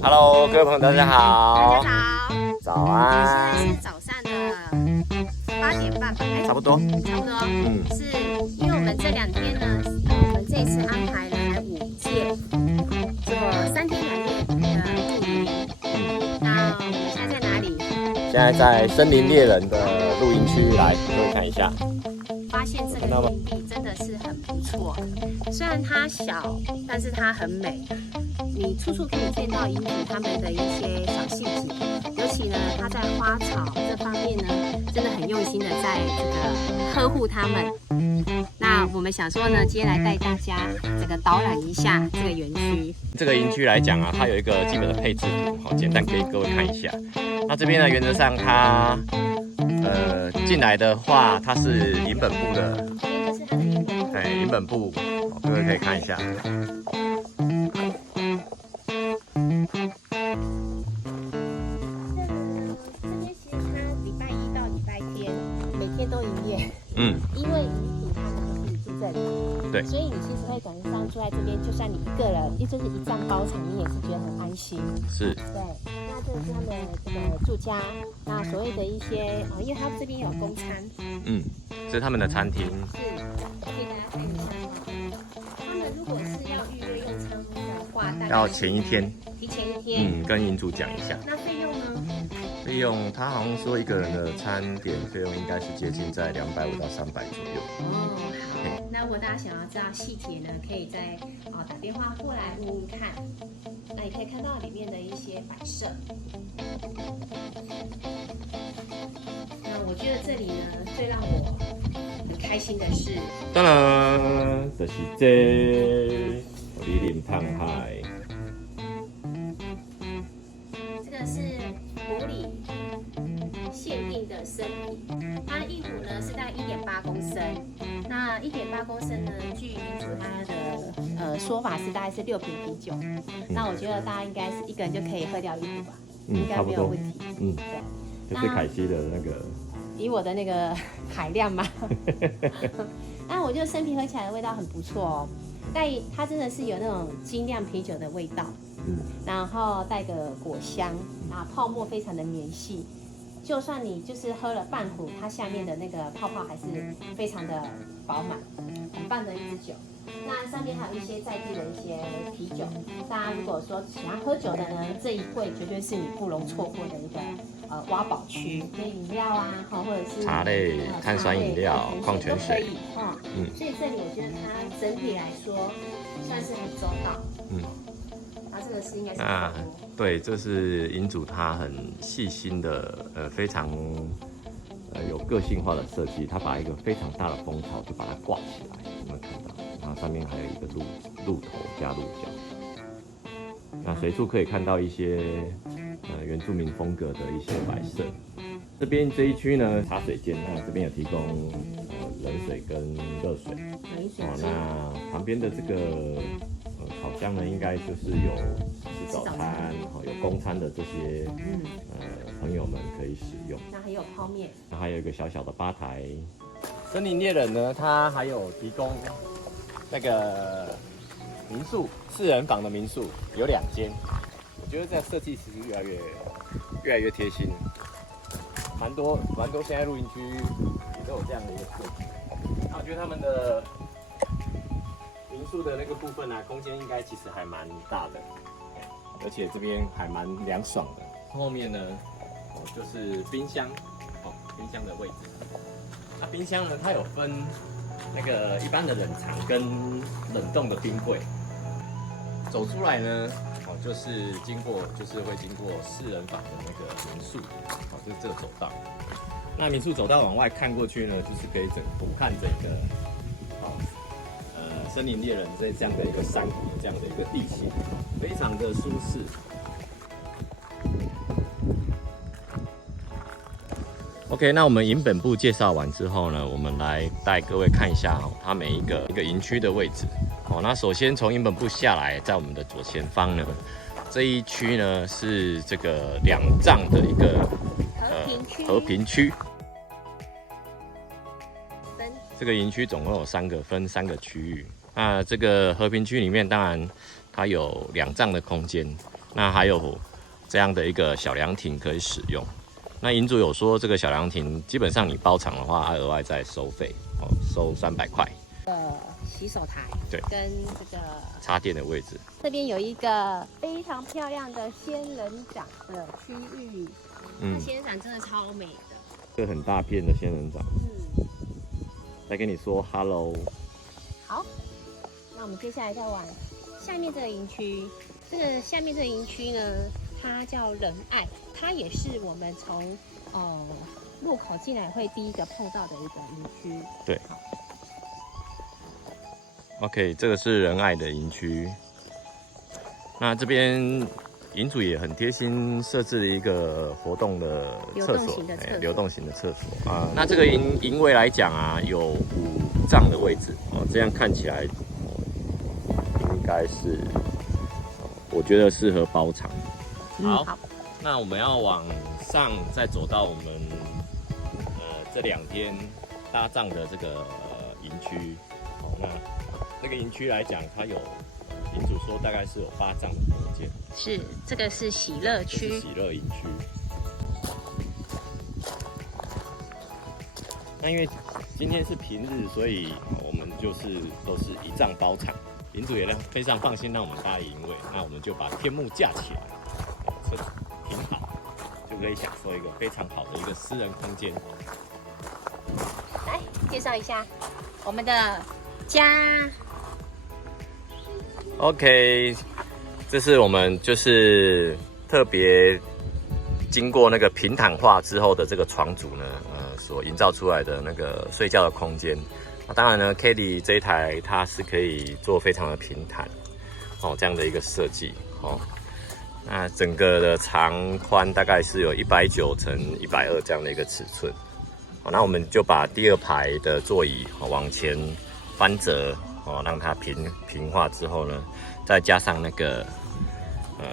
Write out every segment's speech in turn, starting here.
Hello，各位朋友，大家好。大家好，早安。现在是早上的8点半吧？差不多。差不多。是因为我们这2天呢，我们这次安排了5届，做3天2夜的露营。那我们现在在哪里？现在在森林猎人的露营区，来各位看一下。发现这个营地真的是很不错，虽然它小，但是它很美。你处处可以见到营主他们的一些小细节，尤其呢，他在花草这方面呢，真的很用心的在这个呵护它们。那我们想说呢，今天来带大家这个导览一下这个园区。这个营区来讲啊，它有一个基本的配置图，好，简单给各位看一下。那这边呢，原则上它进来的话，它是营本部的，这边就是它的营本部，营本部，各位可以看一下。都营业，因为营主他们是住这里，对，所以你其实会感觉上住在这边，就算你一个人，就是一站包场，你也是觉得很安心。是，对。那这是他们这个住家，那所谓的一些因为他们这边有供餐，这是他们的餐厅。是，给大家看一下。他们如果是要预约用餐的话，大概要前一天，提前1天，跟营主讲一下。那费用呢？费用，他好像说一个人的餐点费用应该是接近在250到300左右。哦，好。那如果大家想要知道细节呢，可以再打电话过来问问看。那也可以看到里面的一些摆设。那我觉得这里呢，最让我很开心的是，当然就是这梨林汤海。这个是埔里限定的生啤，它的一壶呢是大概1.8公升。那1.8公升呢，据营主他的说法是大概是6瓶啤酒。那我觉得大家应该是一个人就可以喝掉1壶吧，应该没有问题。对。就是凯西的那个，以我的那个海量嘛。那我觉得生啤喝起来的味道很不错哦，但它真的是有那种精酿啤酒的味道。然后带个果香，然后泡沫非常的绵细，就算你就是喝了半壶，它下面的那个泡泡还是非常的饱满，很棒的一支酒。那上面还有一些在地的一些啤酒，大家如果说喜欢喝酒的呢，这一柜绝对是你不容错过的一个挖宝区，跟饮料啊，或者是茶类、碳酸饮料、矿泉水，所以这里我觉得它整体来说算是很周到。这个是应该是对，这是营主他很细心的，非常有个性化的设计。他把一个非常大的蜂巢就把它挂起来，有没有看到？然后上面还有一个鹿头加鹿角。那随处可以看到一些原住民风格的一些摆设。这边这一区呢，茶水间，那这边有提供冷水跟热水。那旁边的这个烤箱呢，应该就是有吃早餐，有供餐的这些朋友们可以使用。那还有泡面，那还有一个小小的吧台。森林猎人呢，它还有提供那个民宿4人房的民宿，有2间。我觉得这样设计其实越来越贴心，蛮多现在露营区都有这样的一个设计。那我觉得他们的民宿的那个部分啊，空间应该其实还蛮大的，而且这边还蛮凉爽的。后面呢，就是冰箱，冰箱的位置。那冰箱呢，它有分那个一般的冷藏跟冷冻的冰柜。走出来呢，就是会经过4人房的那个民宿，就是这个走道。那民宿走道往外看过去呢，就是可以俯瞰整个森林猎人这样的一个山谷的这样的一个地形，非常的舒适。OK， 那我们营本部介绍完之后呢，我们来带各位看一下它每一个营区的位置。那首先从营本部下来，在我们的左前方呢，这一区呢是这个2帐的一个和平区。这个营区总共有分3个区域。那这个和平区里面，当然它有2帐的空间。那还有这样的一个小凉亭可以使用。那银主有说，这个小凉亭基本上你包场的话，还额外再收费哦，收300块。洗手台，对，跟这个插电的位置。这边有一个非常漂亮的仙人掌的区域，那仙人掌真的超美的，这个很大片的仙人掌。再跟你说 hello。好，那我们接下来再往下面这个营区。这个下面这个营区呢，它叫仁爱，它也是我们从入口进来会第一个碰到的一个营区。对。OK， 这个是仁爱的营区。那这边营主也很贴心，设置了一个活动的厕所，流动型的厕所啊。那这个营位来讲啊，有5帐的位置哦，这样看起来应该是，我觉得适合包场。好，那我们要往上再走到我们这2天搭帐的这个营区。好，那这个营区来讲，它有营主说大概是有8帐的空间。是，这个是喜乐区，喜乐营区。那因为今天是平日，所以我们就是都是1帐包场。营主也非常放心让我们搭营位，那我们就把天幕架起来，车子停好，就可以享受一个非常好的一个私人空间。来介绍一下我们的家。OK， 这是我们就是特别经过那个平坦化之后的这个床组呢，所营造出来的那个睡觉的空间。当然呢 ，Kelly 这一台它是可以做非常的平坦哦，这样的一个设计哦。那整个的长宽大概是有190乘120这样的一个尺寸。好，那我们就把第2排的座椅往前翻折。哦，让它平化之后呢，再加上那个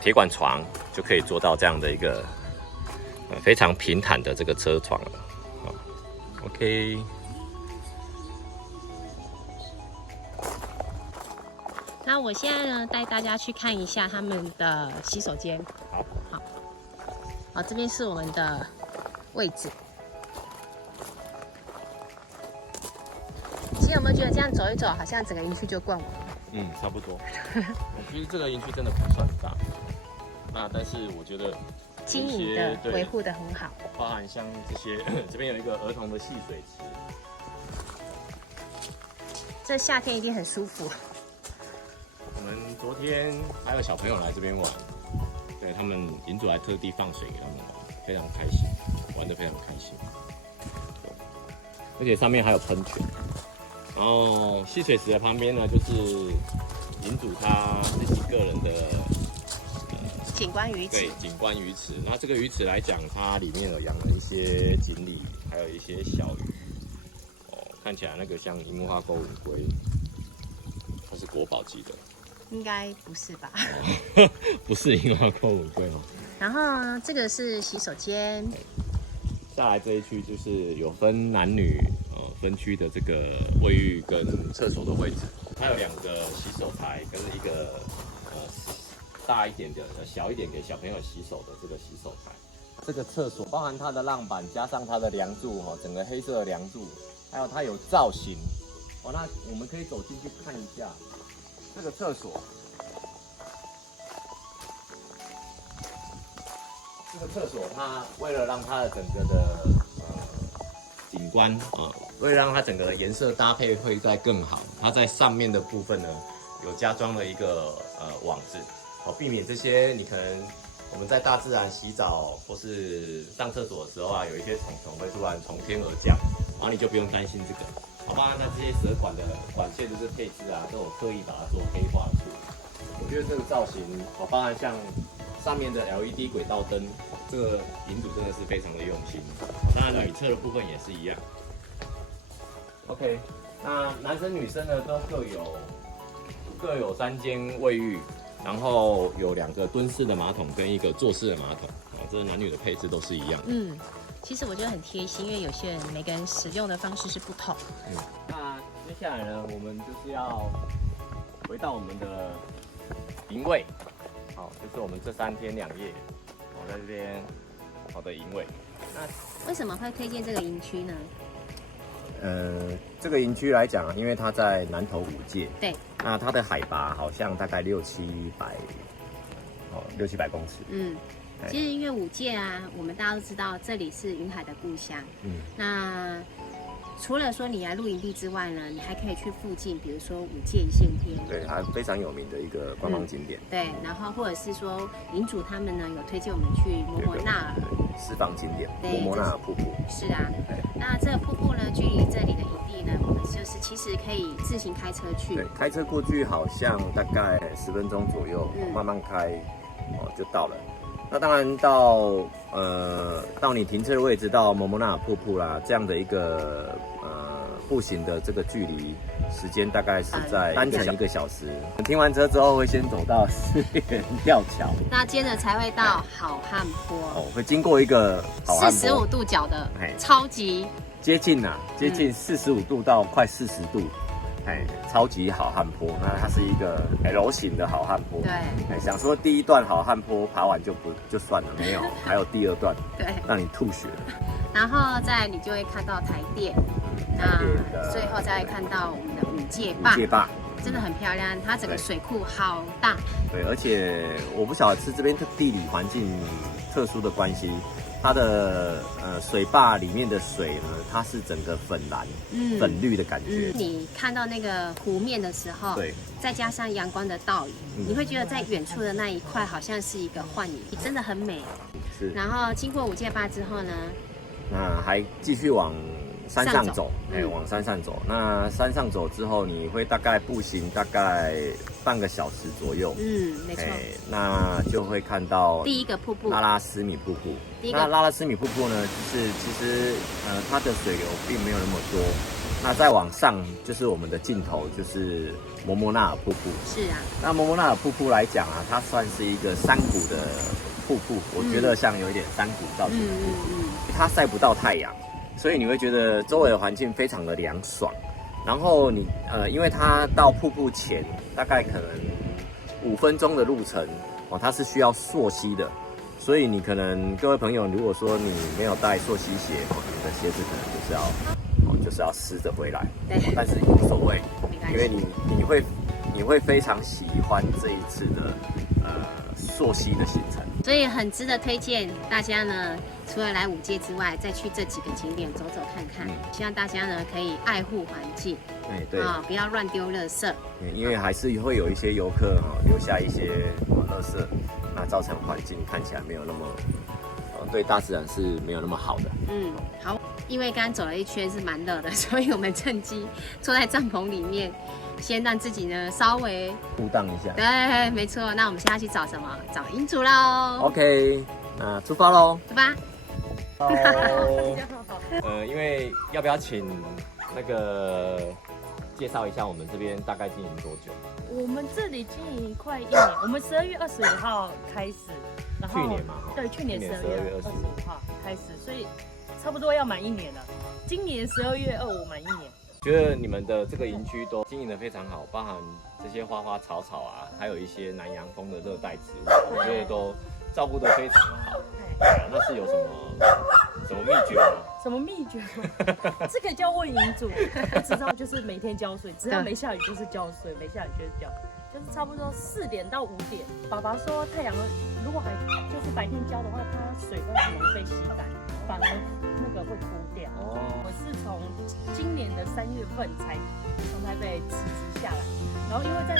铁管床，就可以做到这样的一个非常平坦的这个车床了。好 ，OK。那我现在呢，带大家去看一下他们的洗手间。好，这边是我们的位置。你有没有觉得这样走一走，好像整个营区就逛完了？差不多。其实这个营区真的不算大，但是我觉得经营的维护的很好，包含像这些，这边有一个儿童的戏水池，这夏天一定很舒服。我们昨天还有小朋友来这边玩，对他们营主还特地放水给他们玩，非常开心，玩得非常开心。而且上面还有喷泉。然后戏水池的旁边呢，就是营主他自己个人的景观鱼池。对，景观鱼池。那这个鱼池来讲，它里面有养了一些锦鲤，还有一些小鱼。看起来那个像樱木花沟吻龟，它是国宝级的。应该不是吧？不是樱木花沟吻龟哦。然后这个是洗手间。下来这一区就是有分男女分区的这个卫浴跟厕所的位置，它有2个洗手台跟一个大一点的小一点给小朋友洗手的这个洗手台。这个厕所包含它的浪板加上它的梁柱整个黑色的梁柱，还有它有造型那我们可以走进去看一下这个厕所。这个厕所它为了让它的整个的景观为了让它整个的颜色搭配会再更好，它在上面的部分呢有加装了一个网子，避免这些你可能我们在大自然洗澡或是上厕所的时候有一些虫虫会突然从天而降，然后你就不用担心这个。包含它这些蛇管的管线的这配置都有刻意把它做黑化处理。我觉得这个造型包含像上面的 LED 轨道灯，这个营主真的是非常的用心。当然女厕的部分也是一样。OK， 那男生女生呢都各有3间卫浴，然后有2个蹲式的马桶跟1个坐式的马桶，这男女的配置都是一样。其实我觉得很贴心，因为有些人每个人使用的方式是不同。那接下来呢，我们就是要回到我们的营位。好，就是我们这3天2夜，在这边的营位。为什么会推荐这个营区呢？这个营区来讲，因为它在南投武界，对，那它的海拔好像大概600-700公尺。其实因为武界啊，我们大家都知道这里是云海的故乡。那除了说你来露营地之外呢，你还可以去附近，比如说武界一线天，对，它非常有名的一个观光景点。对，然后或者是说营主他们呢有推荐我们去摩摩纳尔释放景点，摩摩纳尔瀑布。是啊，那这个瀑布呢，距离这里的营地呢，我们就是其实可以自行开车去。对，开车过去好像大概10分钟左右，慢慢开就到了。那当然到你停车的位置到摩摩纳尔瀑布啦，这样的一个步行的这个距离时间大概是在单程1个小时。停完车之后会先走到思源吊桥，那接着才会到好汉坡，会经过一个好汉坡45度角的，超级接近45度到快40度。超级好汉坡，那它是一个 L 型的好汉坡。对，想说第1段好汉坡爬完就算了，没有，还有第2段，对，让你吐血。然后再你就会看到台电，那最后再看到我们的武界坝，真的很漂亮，它整个水库好大。对，而且我不晓得是这边地理环境特殊的关系。它的水坝里面的水呢，它是整个粉蓝、粉绿的感觉。你看到那个湖面的时候，对，再加上阳光的倒影，你会觉得在远处的那一块好像是一个幻影，真的很美。是。然后经过武界坝之后呢，那还继续往山上走，往山上走。那山上走之后，你会大概步行大概半个小时左右。没错。那就会看到第一个瀑布——拉拉斯米瀑布。那拉拉斯米瀑布呢，就是其实它的水流并没有那么多。那再往上就是我们的尽头，就是摩摩纳尔瀑布。是啊。那摩摩纳尔瀑布来讲啊，它算是一个山谷的瀑布，我觉得像有一点山谷造型的瀑布。它晒不到太阳。所以你会觉得周围的环境非常的凉爽，然后你因为它到瀑布前大概可能5分钟的路程它是需要溯溪的，所以你可能各位朋友，如果说你没有带溯溪鞋你的鞋子可能就是要湿着回来，但是无所谓，因为你会非常喜欢这一次的溯溪的行程，所以很值得推荐大家呢。除了来武界之外，再去这几个景点走走看看。希望大家呢可以爱护环境，对不要乱丢垃圾。因为还是会有一些游客留下一些垃圾，那造成环境看起来没有那么对大自然是没有那么好的。好，因为刚刚走了一圈是蛮热的，所以我们趁机坐在帐篷里面，先让自己呢稍微酷荡一下。对，没错。那我们现在去找什么？找营主喽。OK， 那出发喽！出发。因为要不要请那个介绍一下我们这边大概经营多久？我们这里经营快1年，我们12月25号开始，然后去年嘛，对，去年12月25号开始，所以差不多要满1年了。今年12月25满1年。觉得你们的这个营区都经营得非常好，包含这些花花草草啊，还有一些南洋风的热带植物，我觉得都照顾得非常的好。那是有什么秘诀吗？什么秘诀？这个叫问营主，我只知道就是每天浇水，只要没下雨就是浇水，没下雨就是浇，就是差不多4点到5点。爸爸说太阳如果还就是白天浇的话，它水会很容易被吸干，反而那个会枯掉。我是从今年的3月份才从台北辞职下来，然后因为在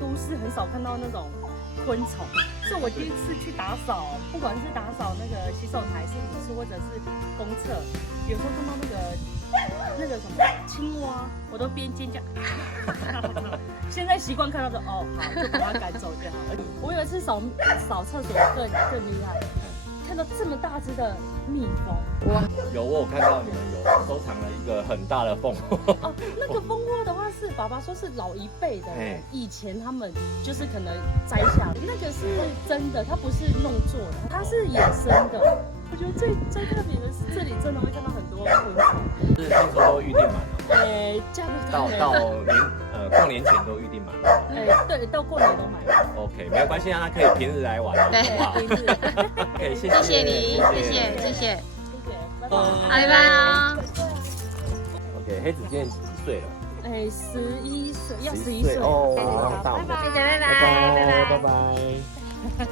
都市很少看到那种昆虫，所以我第一次去打扫，不管是打扫那个洗手台、是理事或者是公厕，有时候看到那个什么青蛙，我都边尖叫。现在习惯看到好，就把它赶走就好了。我有一次扫厕所更厉害，看到这么大只的蜜蜂。哇，我有看到你们有收藏了一个很大的蜂窝。那个蜂窝的话是爸爸说是老一辈的人，以前他们就是可能摘下来，那个是真的，它不是弄做的，它是野生的。我觉得最特别的是这里真的会看到很多昆虫。是听说都预定满了。差不多。到过年前都预定满了。对，到过年都买了。OK， 没有关系啊，他可以平日来玩，对好不好？平日。OK，谢谢谢你，谢谢，谢谢，拜拜啊。 OK， 黑子今年几岁了11岁，要11岁哦，好大，谢谢，拜拜，拜拜，拜拜。